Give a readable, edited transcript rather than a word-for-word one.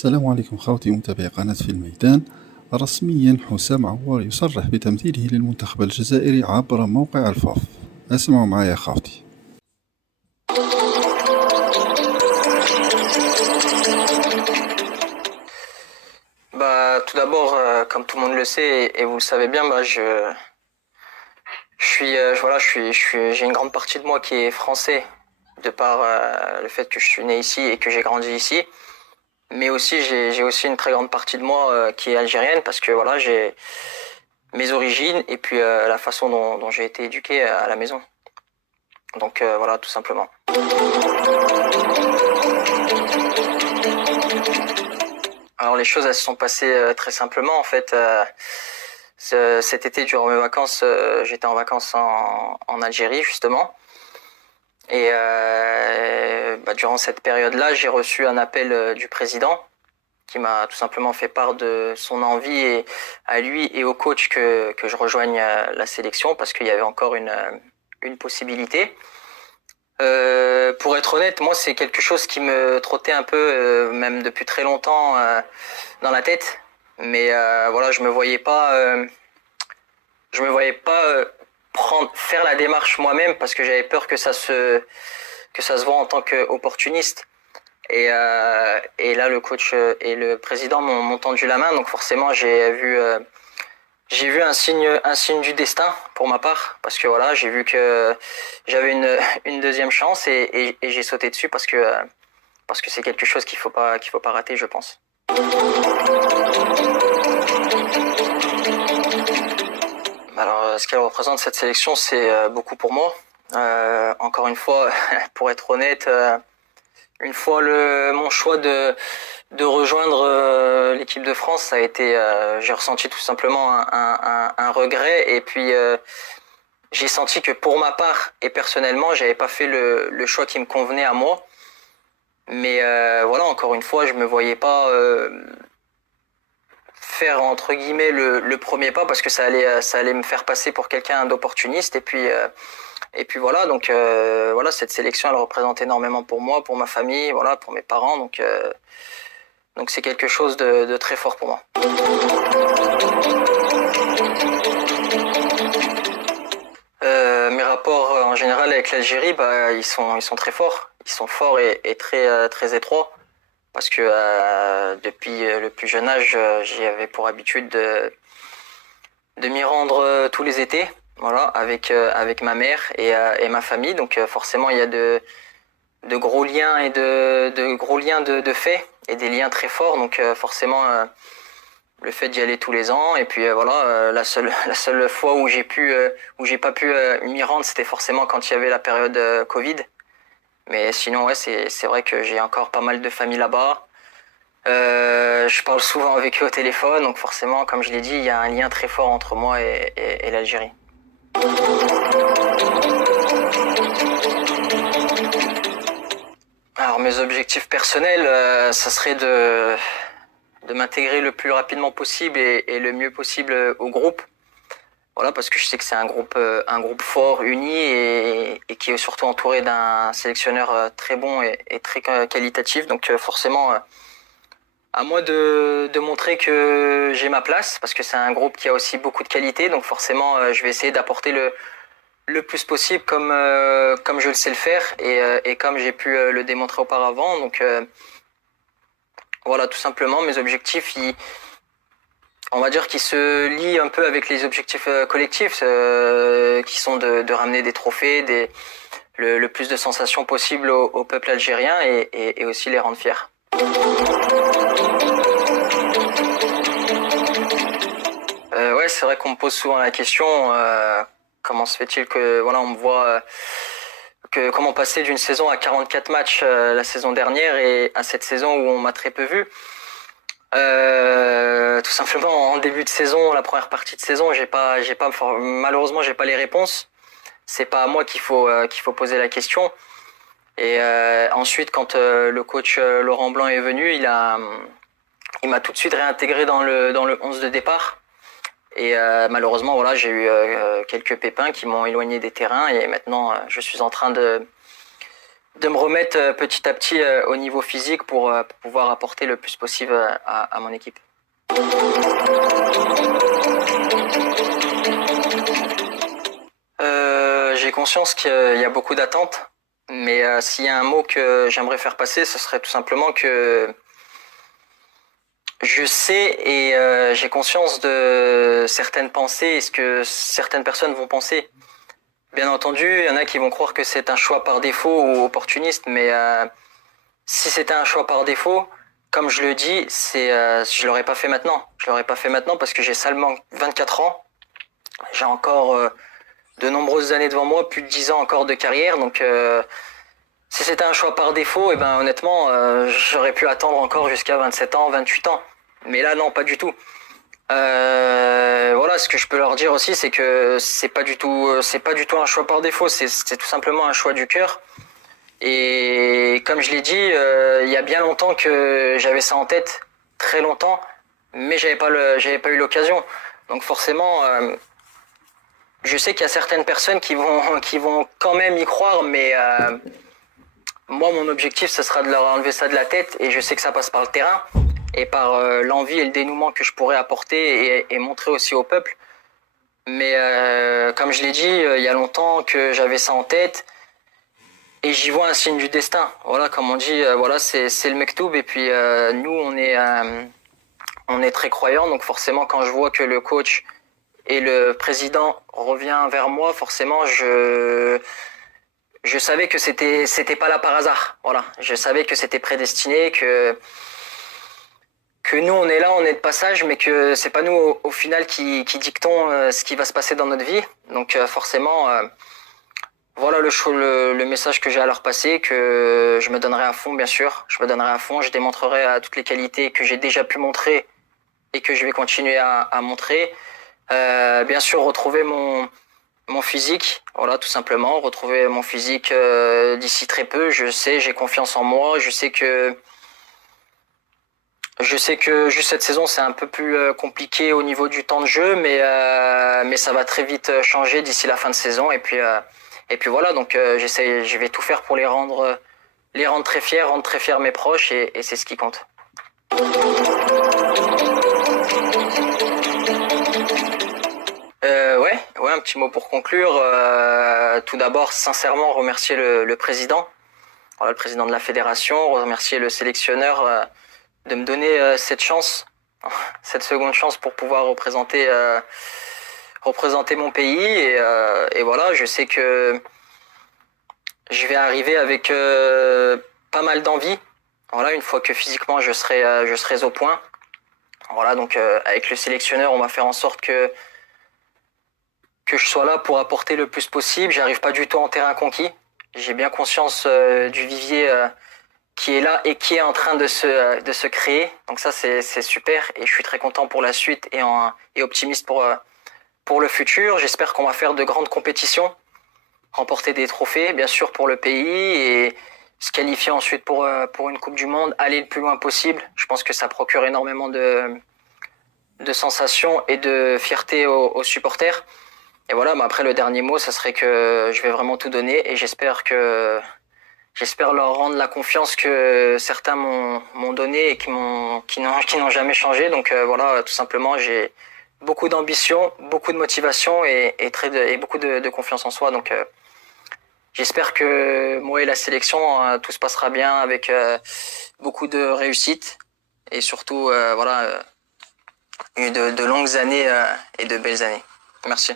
السلام عليكم خوتي متابعي قناة في الميدان. رسميا حسام عوار يصرح بتمثيله للمنتخب الجزائري عبر موقع الفاف. اسمعوا معايا خوتي. Tout d'abord, comme tout le monde le sait et vous le savez bien, je suis, voilà, j'ai une grande partie de moi qui est français de par le fait que je suis né ici et que j'ai grandi ici. Mais aussi, j'ai aussi une très grande partie de moi qui est algérienne parce que voilà, j'ai mes origines et puis la façon dont j'ai été éduqué à la maison. Donc voilà, tout simplement. Alors les choses elles se sont passées très simplement en fait. Cet été durant mes vacances, j'étais en vacances en Algérie justement. Et durant cette période-là, j'ai reçu un appel du président qui m'a tout simplement fait part de son envie et à lui et au coach que je rejoigne la sélection parce qu'il y avait encore une possibilité. Pour être honnête, moi c'est quelque chose qui me trottait un peu, même depuis très longtemps dans la tête. Mais voilà, je me voyais pas faire la démarche moi-même parce que j'avais peur que ça se voit en tant qu'opportuniste. Et là, le coach et le président m'ont tendu la main, donc forcément j'ai vu un signe du destin pour ma part, parce que voilà, j'ai vu que j'avais une deuxième chance et j'ai sauté dessus parce que c'est quelque chose qu'il faut pas rater, je pense. Alors, ce qu'elle représente cette sélection, c'est beaucoup pour moi. Encore une fois, pour être honnête, une fois mon choix de rejoindre l'équipe de France, ça a été, j'ai ressenti tout simplement un regret et puis j'ai senti que pour ma part et personnellement, j'avais pas fait le choix qui me convenait à moi. Mais voilà, encore une fois, je me voyais pas faire entre guillemets le premier pas parce que ça allait me faire passer pour quelqu'un d'opportuniste et puis voilà, donc voilà, cette sélection elle représente énormément pour moi, pour ma famille, voilà, pour mes parents, donc c'est quelque chose de très fort pour moi. Mes rapports en général avec l'Algérie, ils sont très forts, ils sont forts et très très étroits parce que depuis le plus jeune âge, j'y avais pour habitude de m'y rendre tous les étés. Voilà, avec ma mère et ma famille. Donc forcément, il y a de gros liens et de gros liens de fait et des liens très forts. Donc forcément, le fait d'y aller tous les ans. Et puis voilà, la seule fois où j'ai pas pu m'y rendre, c'était forcément quand il y avait la période Covid. Mais sinon, ouais, c'est vrai que j'ai encore pas mal de famille là-bas. Je parle souvent avec eux au téléphone, donc forcément, comme je l'ai dit, il y a un lien très fort entre moi et l'Algérie. Alors mes objectifs personnels, ça serait de m'intégrer le plus rapidement possible et le mieux possible au groupe. Voilà, parce que je sais que c'est un groupe fort, uni et qui est surtout entouré d'un sélectionneur très bon et très qualitatif. Donc forcément, à moi de montrer que j'ai ma place, parce que c'est un groupe qui a aussi beaucoup de qualité. Donc forcément, je vais essayer d'apporter le plus possible comme je le sais le faire et comme j'ai pu le démontrer auparavant. Donc voilà, tout simplement, mes objectifs, on va dire qu'ils se lient un peu avec les objectifs collectifs, qui sont de ramener des trophées, le plus de sensations possible au peuple algérien et aussi les rendre fiers. Ouais, c'est vrai qu'on me pose souvent la question, comment se fait-il que voilà, on me voit comment passer d'une saison à 44 matchs la saison dernière et à cette saison où on m'a très peu vu. Tout simplement en début de saison, la première partie de saison, malheureusement j'ai pas les réponses. C'est pas à moi qu'il faut poser la question. Et ensuite, quand le coach Laurent Blanc est venu, il m'a tout de suite réintégré dans le 11 de départ. Et malheureusement, voilà, j'ai eu quelques pépins qui m'ont éloigné des terrains et maintenant je suis en train de me remettre petit à petit au niveau physique pour pouvoir apporter le plus possible à mon équipe. J'ai conscience qu'il y a beaucoup d'attentes, mais s'il y a un mot que j'aimerais faire passer, ce serait tout simplement que je sais et j'ai conscience de certaines pensées et ce que certaines personnes vont penser. Bien entendu, il y en a qui vont croire que c'est un choix par défaut ou opportuniste, mais si c'était un choix par défaut, comme je le dis, je l'aurais pas fait maintenant. Je l'aurais pas fait maintenant parce que j'ai seulement 24 ans. J'ai encore de nombreuses années devant moi, plus de 10 ans encore de carrière, donc si c'était un choix par défaut, et ben honnêtement, j'aurais pu attendre encore jusqu'à 27 ans, 28 ans. Mais là, non, pas du tout. Voilà, ce que je peux leur dire aussi, c'est que c'est pas du tout un choix par défaut. C'est tout simplement un choix du cœur. Et comme je l'ai dit, il y a bien longtemps que j'avais ça en tête, très longtemps, mais j'avais pas eu l'occasion. Donc forcément, je sais qu'il y a certaines personnes qui vont quand même y croire, mais moi, mon objectif, ce sera de leur enlever ça de la tête, et je sais que ça passe par le terrain et par l'envie et le dénouement que je pourrais apporter et montrer aussi au peuple. Mais comme je l'ai dit, il y a longtemps que j'avais ça en tête et j'y vois un signe du destin. Voilà, comme on dit, voilà, c'est le mektoub. Et puis nous, on est très croyants, donc forcément, quand je vois que le coach et le président revient vers moi, forcément, je savais que c'était pas là par hasard. Voilà, je savais que c'était prédestiné, que nous on est là, on est de passage, mais que c'est pas nous au final qui dictons ce qui va se passer dans notre vie. Donc forcément, voilà le message que j'ai à leur passer, que je me donnerai à fond, bien sûr. Je me donnerai à fond, je démontrerai toutes les qualités que j'ai déjà pu montrer et que je vais continuer à montrer. Bien sûr, retrouver mon physique, voilà, tout simplement, retrouver mon physique d'ici très peu. Je sais, j'ai confiance en moi, je sais que juste cette saison c'est un peu plus compliqué au niveau du temps de jeu, mais ça va très vite changer d'ici la fin de saison et puis voilà, donc je vais tout faire pour les rendre très fiers, rendre très fiers mes proches et c'est ce qui compte. Ouais, un petit mot pour conclure. Tout d'abord, sincèrement remercier le président, voilà, le président de la fédération, remercier le sélectionneur de me donner cette chance, cette seconde chance pour pouvoir représenter mon pays et voilà, je sais que je vais arriver avec pas mal d'envie. Voilà, une fois que physiquement je serai au point. Voilà, donc avec le sélectionneur, on va faire en sorte que je sois là pour apporter le plus possible. J'arrive pas du tout en terrain conquis. J'ai bien conscience du vivier qui est là et qui est en train de se créer. Donc ça, c'est super et je suis très content pour la suite et optimiste pour le futur. J'espère qu'on va faire de grandes compétitions, remporter des trophées, bien sûr, pour le pays et se qualifier ensuite pour une Coupe du Monde, aller le plus loin possible. Je pense que ça procure énormément de sensations et de fierté aux supporters. Et voilà, mais après le dernier mot, ça serait que je vais vraiment tout donner et j'espère leur rendre la confiance que certains m'ont donnée et qui n'ont jamais changé. Donc voilà, tout simplement, j'ai beaucoup d'ambition, beaucoup de motivation et beaucoup de confiance en soi. Donc j'espère que moi et la sélection, tout se passera bien avec beaucoup de réussite et surtout voilà, de longues années et de belles années. Merci.